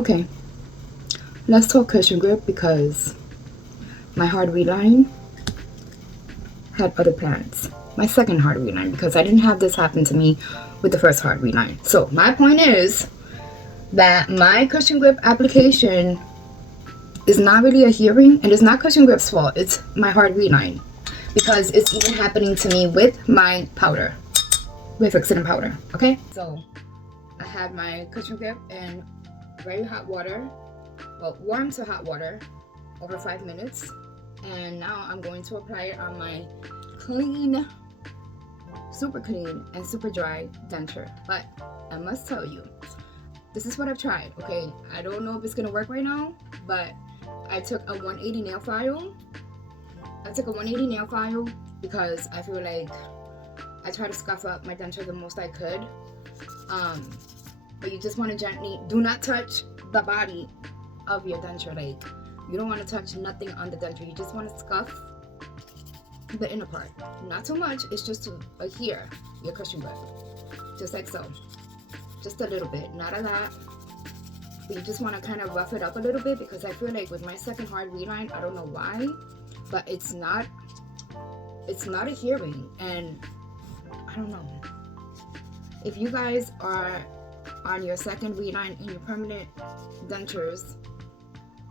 Okay, let's talk cushion grip because my hard reline had other plans. My second hard reline, because I didn't have this happen to me with the first hard reline. So my point is that my cushion grip application is not really adhering, and it's not cushion grip's fault. It's my hard reline, because it's even happening to me with my powder, with fixing powder. Okay, so I had my cushion grip in very hot water, well, warm to hot water, over 5 minutes, and now I'm going to apply it on my clean, super clean and super dry denture. But I must tell you, this is what I've tried. Okay, I don't know if it's gonna work right now, but I took a 180 nail file. Because I feel like I try to scuff up my denture the most I could. But you just want to gently, do not touch the body of your denture. Like, you don't want to touch nothing on the denture. You just want to scuff the inner part. Not too much. It's just to adhere your cushion grip, just like so. Just a little bit, not a lot. But you just want to kind of rough it up a little bit, because I feel like with my second hard reline, I don't know why, but it's not adhering, and I don't know. If you guys are on your second reline in your permanent dentures,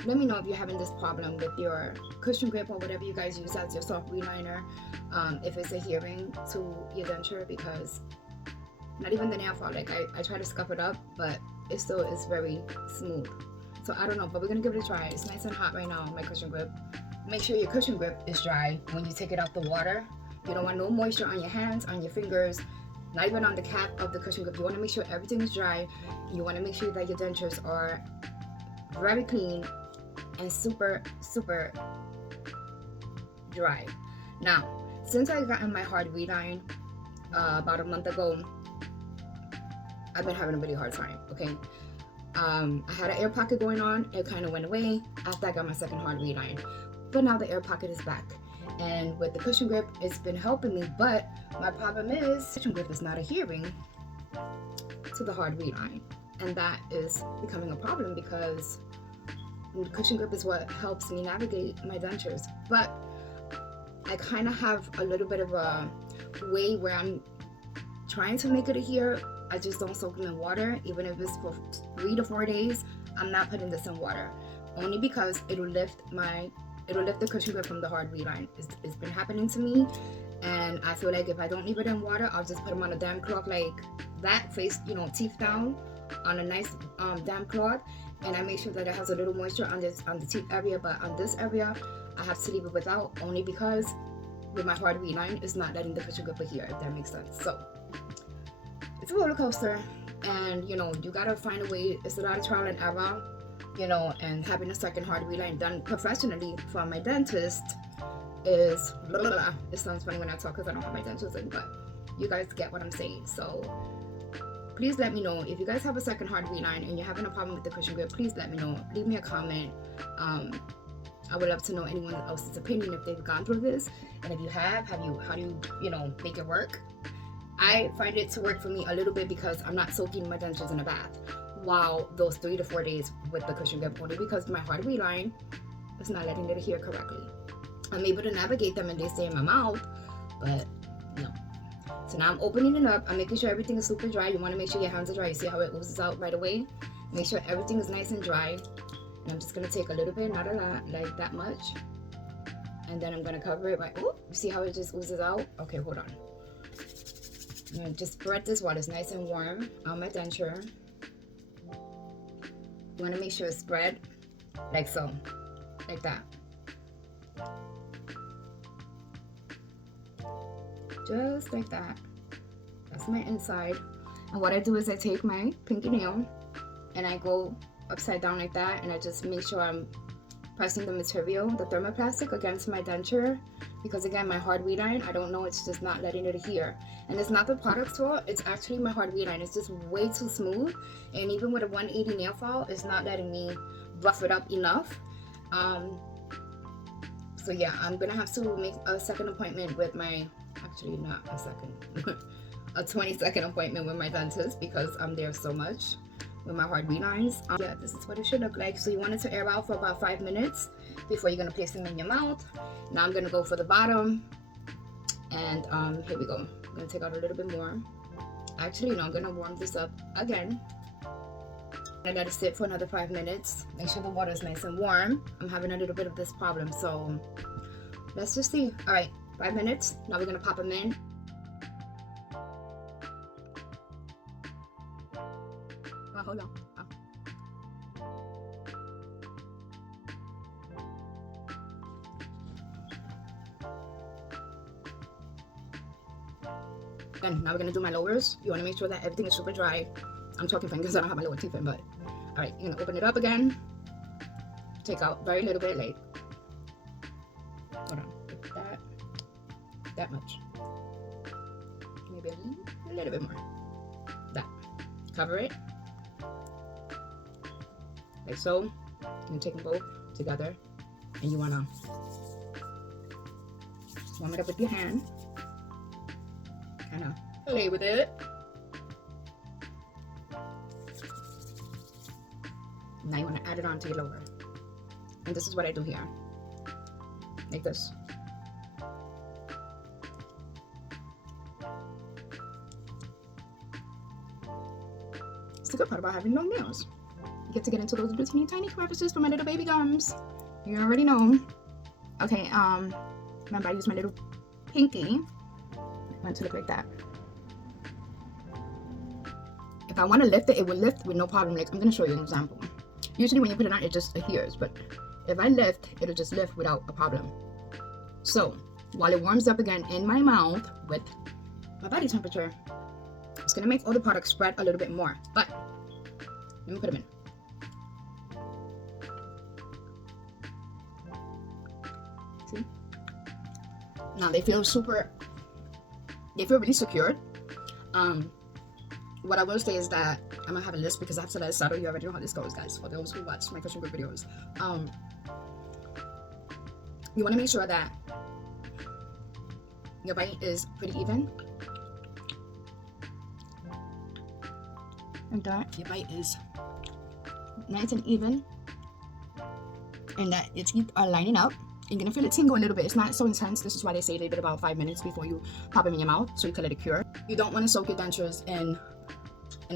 let me know if you're having this problem with your cushion grip or whatever you guys use as your soft reliner, if it's adhering to your denture, because not even the nail file, like I try to scuff it up, but it still is very smooth. So I don't know, but we're gonna give it a try. It's nice and hot right now, my cushion grip. Make sure your cushion grip is dry when you take it out the water. You don't want no moisture on your hands, on your fingers, not even on the cap of the cushion grip. You want to make sure everything is dry. You want to make sure that your dentures are very clean and super, super dry. Now, since I got in my hard reline about a month ago, I've been having a really hard time. Okay, I had an air pocket going on. It kind of went away after I got my second hard reline, but now the air pocket is back. And with the cushion grip, it's been helping me, but my problem is cushion grip is not adhering to the hard reline, and that is becoming a problem, because the cushion grip is what helps me navigate my dentures. But I kind of have a little bit of a way where I'm trying to make it adhere. I just don't soak them in water, even if it's for 3 to 4 days. I'm not putting this in water, only because it'll lift the cushion grip from the hard reline. It's been happening to me, and I feel like if I don't leave it in water, I'll just put them on a damp cloth like that, face, teeth down, on a nice damp cloth, and I make sure that it has a little moisture on the teeth area. But on this area, I have to leave it without, only because with my hard reline, it's not letting the cushion grip adhere, if that makes sense. So it's a roller coaster, and you gotta find a way. It's a lot of trial and error. And having a second hard reline done professionally from my dentist is blah, blah, blah. It sounds funny when I talk because I don't have my dentures in, but you guys get what I'm saying. So please let me know if you guys have a second hard reline and you're having a problem with the cushion grip. Please let me know. Leave me a comment. I would love to know anyone else's opinion if they've gone through this, and if you have, how do you make it work? I find it to work for me a little bit, because I'm not soaking my dentures in a bath while those 3 to 4 days with the cushion grip, only because my hard reline is not letting it adhere correctly. I'm able to navigate them and they stay in my mouth, but no. So now I'm opening it up. I'm making sure everything is super dry. You want to make sure your hands are dry. You see how it oozes out right away? Make sure everything is nice and dry. And I'm just going to take a little bit, not a lot, like that much. And then I'm going to cover it right. Oh, you see how it just oozes out? Okay, hold on. I'm going to just spread this while it's nice and warm on my denture. You want to make sure it's spread like so, like that. Just like that. That's my inside. And what I do is I take my pinky nail and I go upside down like that, and I just make sure I'm pressing the material, the thermoplastic, against my denture, because again, my hard reline, I don't know, it's just not letting it adhere. And it's not the product's fault, it's actually my hard reline. It's just way too smooth, and even with a 180 nail file, it's not letting me rough it up enough. So yeah, I'm gonna have to make a second appointment with my, actually not a second, a 20-second appointment with my dentist, because I'm there so much with my hard relines. Yeah, this is what it should look like. So you want it to air out for about 5 minutes before you're gonna place them in your mouth. Now I'm gonna go for the bottom, and here we go. I'm gonna take out a little bit more. Actually, no, I'm gonna warm this up again. I let it sit for another 5 minutes. Make sure the water is nice and warm. I'm having a little bit of this problem, so let's just see. All right, 5 minutes. Now we're gonna pop them in. Oh, hold on. Oh. And now we're gonna do my lowers. You wanna make sure that everything is super dry. I'm talking fingers, I don't have my lower teeth in, but all right, you're gonna open it up again. Take out very little bit, like, hold on, like that much. Maybe a little bit more. That. Cover it. Like so. You take them both together, and you wanna warm it up with your hand. Kind of play with it. Now you want to add it onto your lower. And this is what I do here. Like this. It's the good part about having long nails. You get to get into those little teeny tiny crevices for my little baby gums. You already know. Okay, remember I use my little pinky. I want it to look like that. If I want to lift it, it will lift with no problem. Like, I'm going to show you an example. Usually when you put it on, it just adheres, but if I lift, it'll just lift without a problem. So while it warms up again in my mouth with my body temperature, it's gonna make all the products spread a little bit more. But let me put them in. See? Now they feel really secured. What I will say is that I'm gonna have a list because I have to let it settle. You already know how this goes, guys. For those who watch my cushion grip videos, you want to make sure that your bite is pretty even, and that your bite is nice and even, and that your teeth are lining up. You're gonna feel it tingle a little bit. It's not so intense. This is why they say leave it about 5 minutes before you pop them in your mouth, so you can let it cure. You don't want to soak your dentures in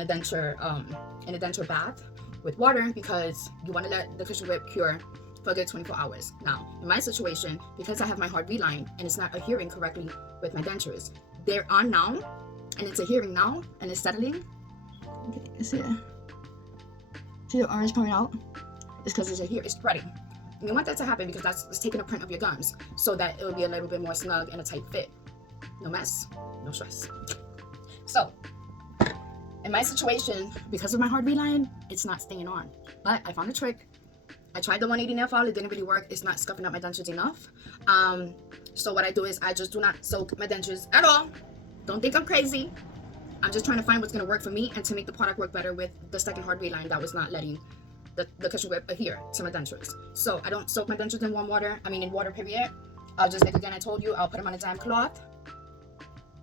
a denture bath with water because you want to let the cushion grip cure for a good 24 hours. Now, in my situation, because I have my hard reline and it's not adhering correctly with my dentures, they're on now and it's adhering now and it's settling. See the orange coming out? It's because it's adhering, it's spreading. And you want that to happen because it's taking a print of your gums so that it will be a little bit more snug and a tight fit. No mess, no stress. So, in my situation, because of my hard reline, it's not staying on. But I found a trick. I tried the 180 nail file. It didn't really work. It's not scuffing up my dentures enough. So what I do is I just do not soak my dentures at all. Don't think I'm crazy. I'm just trying to find what's going to work for me and to make the product work better with the second hard reline that was not letting the cushion grip adhere to my dentures. So I don't soak my dentures in warm water. in water, period. I'll just, like again, I told you, I'll put them on a damp cloth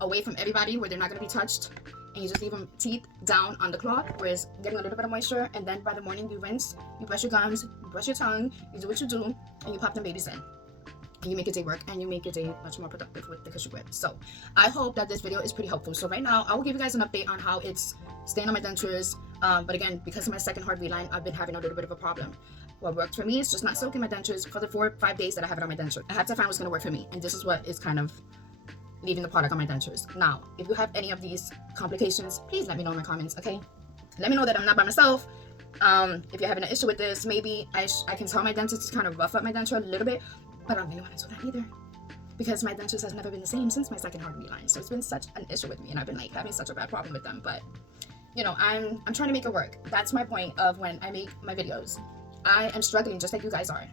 away from everybody where they're not going to be touched. And you just leave them teeth down on the cloth where it's getting a little bit of moisture, and then by the morning you rinse, you brush your gums, you brush your tongue, you do what you do, and you pop them babies in. And you make your day work, and you make your day much more productive with the cushion grip. So I hope that this video is pretty helpful. So right now I will give you guys an update on how it's staying on my dentures. But again, because of my second hard reline, I've been having a little bit of a problem. What worked for me is just not soaking my dentures for the 4 or 5 days that I have it on my denture. I have to find what's going to work for me, and this is what is kind of leaving the product on my dentures. Now, if you have any of these complications, please let me know in the comments, okay? Let me know that I'm not by myself. If you're having an issue with this, maybe I can tell my dentist to kind of rough up my denture a little bit, but I don't really want to do that either because my dentures has never been the same since my second hard reline. So it's been such an issue with me, and I've been like having such a bad problem with them. But you know, I'm trying to make it work. That's my point of when I make my videos. I am struggling just like you guys are.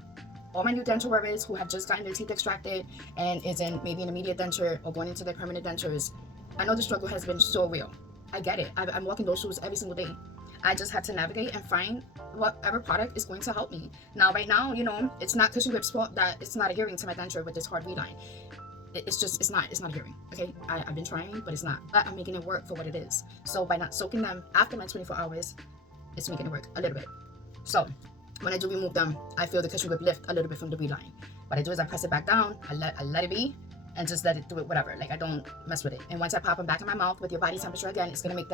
All my new dental wearers who have just gotten their teeth extracted and is in maybe an immediate denture or going into their permanent dentures, I know the struggle has been so real. I get it. I'm walking those shoes every single day. I just have to navigate and find whatever product is going to help me. Now, right now, you know, it's not cushion grip's fault that it's not adhering to my denture with this hard reline. It's not adhering. Okay, I've been trying, but it's not. But I'm making it work for what it is. So by not soaking them after my 24 hours, it's making it work a little bit. So when I do remove them, I feel the cushion grip lift a little bit from the Reline. What I do is I press it back down, I let it be, and just let it do it whatever. Like, I don't mess with it. And once I pop them back in my mouth with your body temperature again, it's gonna make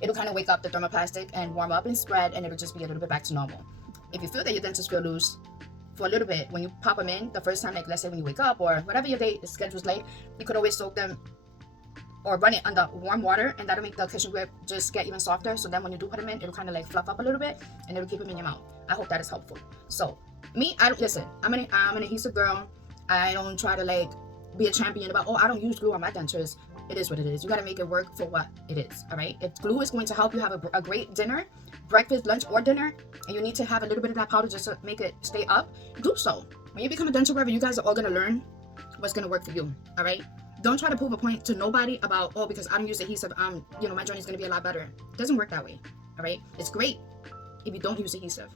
it'll kind of wake up the thermoplastic and warm up and spread, and it'll just be a little bit back to normal. If you feel that your dentures feel loose for a little bit, when you pop them in the first time, like let's say when you wake up or whatever your day schedule's like, you could always soak them or run it under warm water, and that'll make the cushion grip just get even softer. So then when you do put them in, it'll kind of like fluff up a little bit, and it'll keep them in your mouth. I hope that is helpful. So me, I don't listen. I'm an adhesive girl. I don't try to like be a champion about, oh, I don't use glue on my dentures. It is what it is. You got to make it work for what it is. All right. If glue is going to help you have a great dinner, breakfast, lunch, or dinner, and you need to have a little bit of that powder just to make it stay up, do so. When you become a denture wearer, you guys are all going to learn what's going to work for you. All right. Don't try to prove a point to nobody about, oh, because I don't use adhesive, my journey is going to be a lot better. It doesn't work that way. All right. It's great if you don't use adhesive,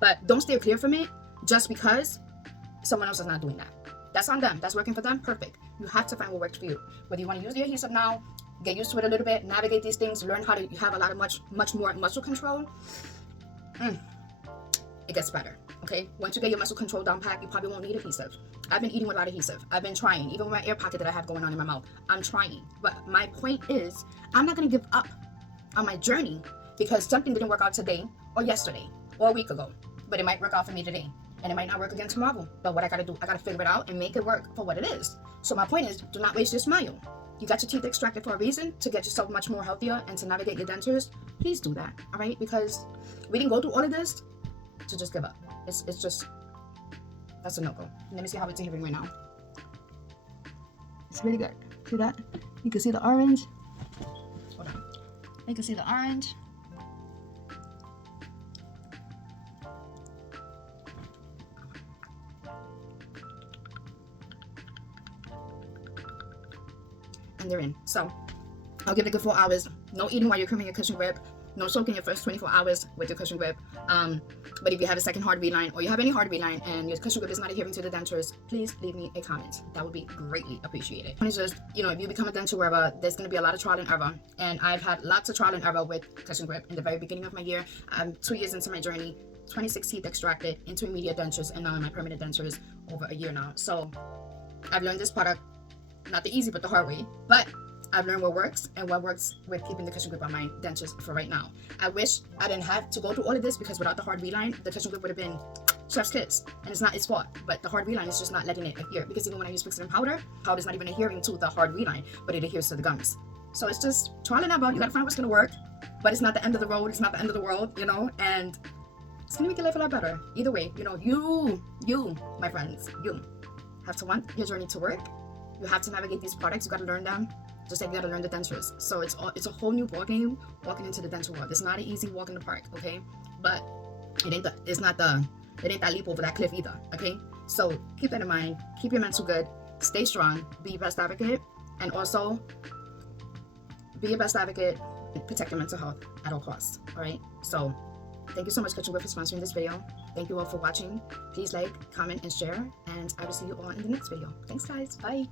but don't steer clear from it just because someone else is not doing that. That's on them. That's working for them. Perfect. You have to find what works for you. Whether you want to use the adhesive now, get used to it a little bit, navigate these things, learn how to have a lot of much more muscle control. It gets better. Okay. Once you get your muscle control down pat, you probably won't need adhesive. I've been eating without adhesive. I've been trying, even with my air pocket that I have going on in my mouth. I'm trying. But my point is, I'm not going to give up on my journey because something didn't work out today or yesterday or a week ago. But it might work out for me today. And it might not work again tomorrow. But what I gotta do, I gotta figure it out and make it work for what it is. So my point is, do not waste your smile. You got your teeth extracted for a reason, to get yourself much more healthier and to navigate your dentures. Please do that, all right? Because we didn't go through all of this to just give up. It's just, that's a no-go. Let me see how it's hearing right now. It's really good. See that? You can see the orange. Hold on. You can see the orange. And they're in. So I'll give it a good 4 hours. No eating while you're creaming your cushion grip. No soaking your first 24 hours with your cushion grip. But if you have a second hard Reline or you have any hard Reline and your cushion grip is not adhering to the dentures, please leave me a comment. That would be greatly appreciated. And it's just, if you become a denture wearer, there's going to be a lot of trial and error. And I've had lots of trial and error with cushion grip in the very beginning of my year. I'm 2 years into my journey, 26 teeth extracted, intermediate dentures, and now in my permanent dentures over a year now. So I've learned this product, not the easy but the hard way, but I've learned what works and what works with keeping the cushion grip on my dentures for right now. I wish I didn't have to go through all of this, because without the hard Reline, the cushion grip would have been chef's kiss, and it's not its fault. But the hard Reline is just not letting it adhere, because even when I use fixing powder's not even adhering to the hard Reline, but it adheres to the gums. So it's just trial and error. You gotta find what's gonna work, but it's not the end of the road. It's not the end of the world, and it's gonna make your life a lot better. Either way, you, my friends, you have to want your journey to work. You have to navigate these products. You got to learn them, just like you got to learn the dentures. So it's a whole new ball game walking into the dental world. It's not an easy walk in the park, okay? But it ain't that leap over that cliff either, okay? So keep that in mind. Keep your mental good. Stay strong. Be your best advocate, and also be your best advocate. Protect your mental health at all costs. All right. So thank you so much, Cushion Grip, for sponsoring this video. Thank you all for watching. Please like, comment, and share, and I will see you all in the next video. Thanks, guys. Bye.